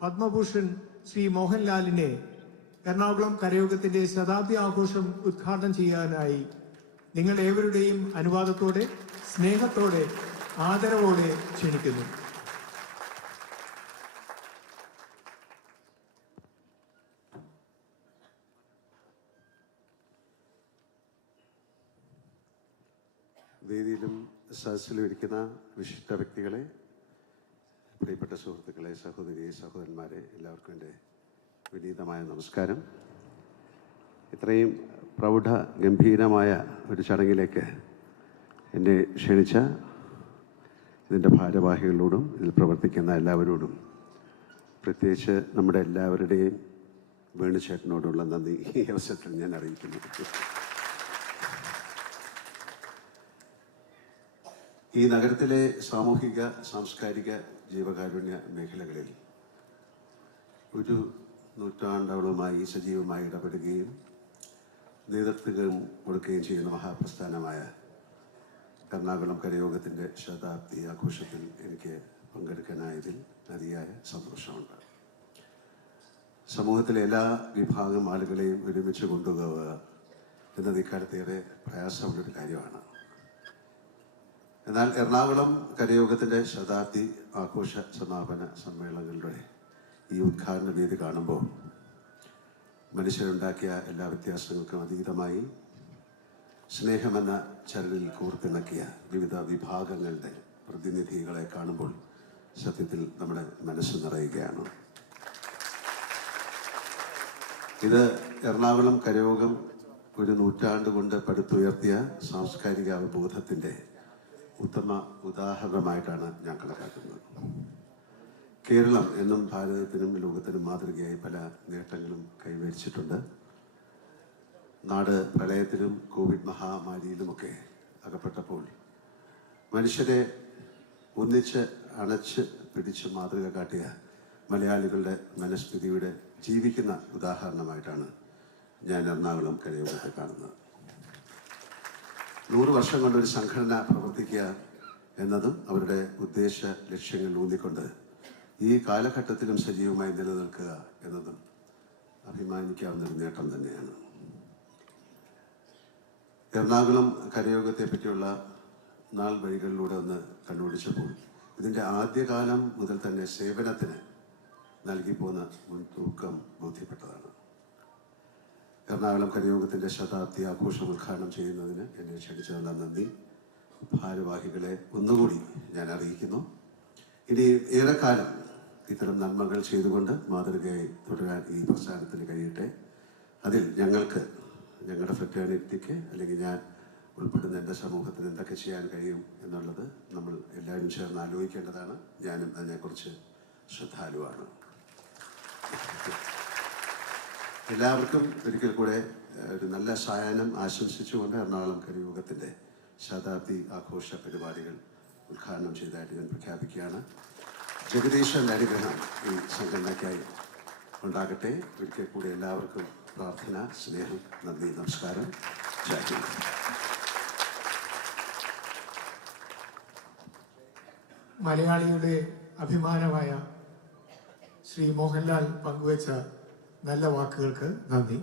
പത്മഭൂഷൺ ശ്രീ മോഹൻലാലിനെ എറണാകുളം കരയോഗത്തിന്റെ ശതാബ്ദി ആഘോഷം ഉദ്ഘാടനം ചെയ്യാനായി നിങ്ങൾ ഏവരുടെയും അനുവാദത്തോടെ സ്നേഹത്തോടെ ആദരവോടെ ക്ഷണിക്കുന്നു. വേദിയിലും സദസ്സിലും ഇരിക്കുന്ന വിശിഷ്ട വ്യക്തികളെ പ്രിയപ്പെട്ട സുഹൃത്തുക്കളെ സഹോദരി സഹോദരന്മാരെ എല്ലാവർക്കും എന്റെ വിനീതമായ നമസ്കാരം. ഇത്രയും പ്രൗഢ ഗംഭീരമായ ഒരു ചടങ്ങിലേക്ക് എന്നെ ക്ഷണിച്ച ഇതിന്റെ ഭാരവാഹികളോടും ഇതിൽ പ്രവർത്തിക്കുന്ന എല്ലാവരോടും പ്രത്യേകിച്ച് നമ്മുടെ എല്ലാവരുടെയും വേണുചേട്ടനോടുള്ള നന്ദി. ഈ അവസരത്തിൽ ഞാൻ അറിയിക്കുന്നു. ഈ നഗരത്തിലെ സാമൂഹിക സാംസ്കാരിക ജീവകാരുണ്യ മേഖലകളിൽ ഒരു നൂറ്റാണ്ടോളമായി സജീവമായി ഇടപെടുകയും നേതൃത്വം കൊടുക്കുകയും ചെയ്യുന്ന മഹാപ്രസ്ഥാനമായ എറണാകുളം കരയോഗത്തിന്റെ ശതാബ്ദി ആഘോഷത്തിൽ എനിക്ക് പങ്കെടുക്കാനായതിൽ അതിയായ സന്തോഷമുണ്ട്. സമൂഹത്തിലെ എല്ലാ വിഭാഗം ആളുകളെയും ഒരുമിച്ച് കൊണ്ടുപോവുക എന്നത് ഇക്കാലത്തേറെ പ്രയാസമുള്ളൊരു കാര്യമാണ്. എന്നാൽ എറണാകുളം കരയോഗത്തിന്റെ ശതാബ്ദി ആഘോഷ സമാപന സമ്മേളനങ്ങളുടെ ഈ ഉദ്ഘാടന വേദി കാണുമ്പോൾ മനുഷ്യരുണ്ടാക്കിയ എല്ലാ വ്യത്യാസങ്ങൾക്കും അതീതമായി സ്നേഹമെന്ന ചരലിൽ കോർത്തിണക്കിയ വിവിധ വിഭാഗങ്ങളുടെ പ്രതിനിധികളെ കാണുമ്പോൾ സത്യത്തിൽ നമ്മുടെ മനസ്സ് നിറയുകയാണ്. ഇത് എറണാകുളം കരയോഗം ഒരു നൂറ്റാണ്ട് കൊണ്ട് പടുത്തുയർത്തിയ സാംസ്കാരിക അവബോധത്തിന്റെ ഉത്തമ ഉദാഹരണമായിട്ടാണ് ഞാൻ കണക്കാക്കുന്നത്. കേരളം എന്നും ഭാരതത്തിനും ലോകത്തിനും മാതൃകയായി പല നേട്ടങ്ങളും കൈവരിച്ചിട്ടുണ്ട്. നാട് പ്രളയത്തിലും കോവിഡ് മഹാമാരിയിലുമൊക്കെ അകപ്പെട്ടപ്പോൾ മനുഷ്യരെ ഒന്നിച്ച് അണച്ച് പിടിച്ച് മാതൃക കാട്ടിയ മലയാളികളുടെ മനസ്ഥിതിയുടെ ജീവിക്കുന്ന ഉദാഹരണമായിട്ടാണ് ഞാൻ എറണാകുളം കരയോഗത്തെ കാണുന്നത്. നൂറ് വർഷം കൊണ്ട് ഒരു സംഘടന പ്രവർത്തിക്കുക എന്നതും അവരുടെ ഉദ്ദേശ ലക്ഷ്യങ്ങൾ ഊന്നിക്കൊണ്ട് ഈ കാലഘട്ടത്തിലും സജീവമായി നിലനിൽക്കുക എന്നതും അഭിമാനിക്കാവുന്ന ഒരു നേട്ടം തന്നെയാണ്. എറണാകുളം കരയോഗത്തെ പറ്റിയുള്ള നാൾ വഴികളിലൂടെ ഒന്ന് കണ്ടുപിടിച്ചപ്പോൾ ഇതിന്റെ ആദ്യകാലം മുതൽ തന്നെ സേവനത്തിന് നൽകിപ്പോന്ന മുൻതൂക്കം ബോധ്യപ്പെട്ടതാണ്. എറണാകുളം കരയോഗത്തിന്റെ ശതാബ്ദി ആഘോഷം ഉദ്ഘാടനം ചെയ്യുന്നതിന് എന്നെ ക്ഷണിച്ചതിനുള്ള നന്ദി. ഭാരവാഹികളെ ഒന്നുകൂടി ഞാൻ അറിയിക്കുന്നു. ഇനി ഏറെക്കാലം ഇത്തരം നന്മകൾ ചെയ്തുകൊണ്ട് മാതൃകയായി തുടരാൻ ഈ പ്രസ്ഥാനത്തിന് കഴിയട്ടെ. അതിൽ ഞങ്ങൾക്ക് ഞങ്ങളുടെ ഫ്രറ്റേണിറ്റിക്ക് അല്ലെങ്കിൽ ഞാൻ ഉൾപ്പെടുന്ന എന്റെ സമൂഹത്തിന് എന്തൊക്കെ ചെയ്യാൻ കഴിയും എന്നുള്ളത് നമ്മൾ എല്ലാവരും ചേർന്ന് ആലോചിക്കേണ്ടതാണ്. ഞാനും അതിനെക്കുറിച്ച് ശ്രദ്ധാലുവാണ്. എല്ലാവർക്കും ഒരിക്കൽ കൂടെ ഒരു നല്ല സായാഹ്നം ആശംസിച്ചുകൊണ്ട് എറണാകുളം കരയോഗത്തിന്റെ ശതാബ്ദി ആഘോഷ പരിപാടികൾ ഉദ്ഘാടനം ചെയ്തതായിട്ട് ഞാൻ പ്രഖ്യാപിക്കുകയാണ്. ജഗദീശന്റെ അനുഗ്രഹം ഈ സംഘടനയ്ക്കായി ഉണ്ടാകട്ടെ. ഒരിക്കൽ കൂടി എല്ലാവർക്കും പ്രാർത്ഥന സ്നേഹം നന്ദി നമസ്കാരം. മലയാളിയുടെ അഭിമാനമായ ശ്രീ മോഹൻലാൽ പങ്കുവച്ച നല്ല വാക്കുകൾക്ക് നന്ദി.